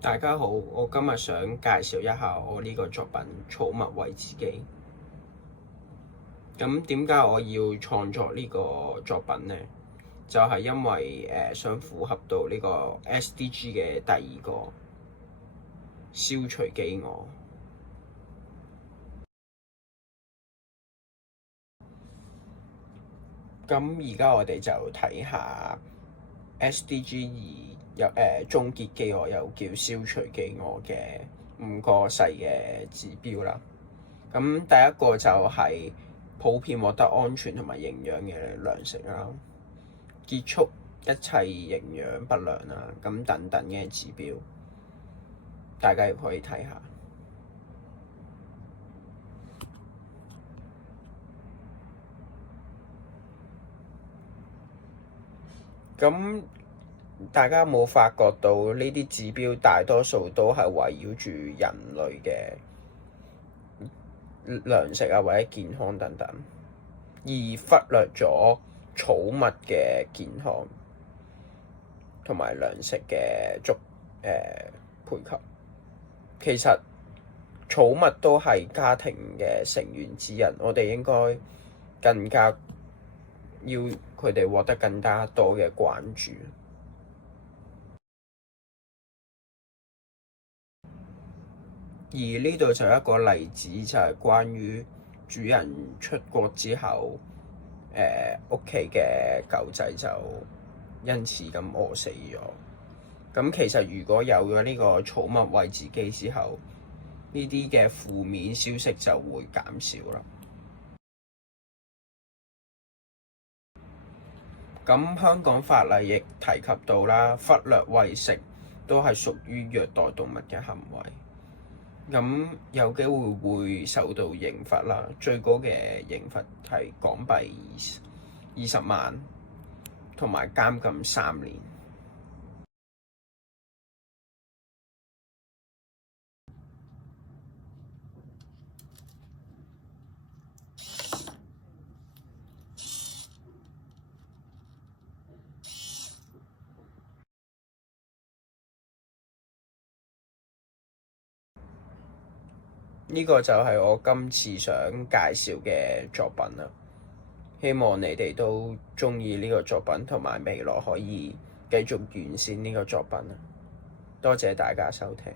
大家好，我今日想介紹一下我呢個作品《寵物為自己》。咁點解我要創作呢個作品呢？就係因為想符合到呢個 SDG 嘅第二個消除飢餓。咁而家我哋就睇下 SDG 2終結飢餓又叫消除飢餓嘅5個細嘅指標啦。咁第一個就係普遍獲得安全同埋營養嘅糧食啦，結束一切營養不良啦，咁等等嘅指標，大家亦可以睇下。咁大家有冇發覺到呢啲指標大多數都係圍繞住人類嘅糧食啊，或者健康等等，而忽略咗寵物嘅健康同埋糧食嘅配給。其實寵物都係家庭嘅成員之一，我哋應該更加要佢哋獲得更加多嘅關注。而呢度就有一個例子，就係關於主人出國之後，屋企嘅狗仔就因此咁餓死咗。咁其實如果有咗呢個寵物為自己之後，呢啲嘅負面消息就會減少啦。咁香港法例亦提及到啦，忽略餵食都係屬於虐待動物嘅行為。咁有機會會受到刑罰啦，最高嘅刑罰係港幣20萬，同埋監禁3年。呢個就係我今次想介紹嘅作品啦，希望你哋都鍾意呢個作品，同埋未來可以繼續完善呢個作品。多謝大家收聽。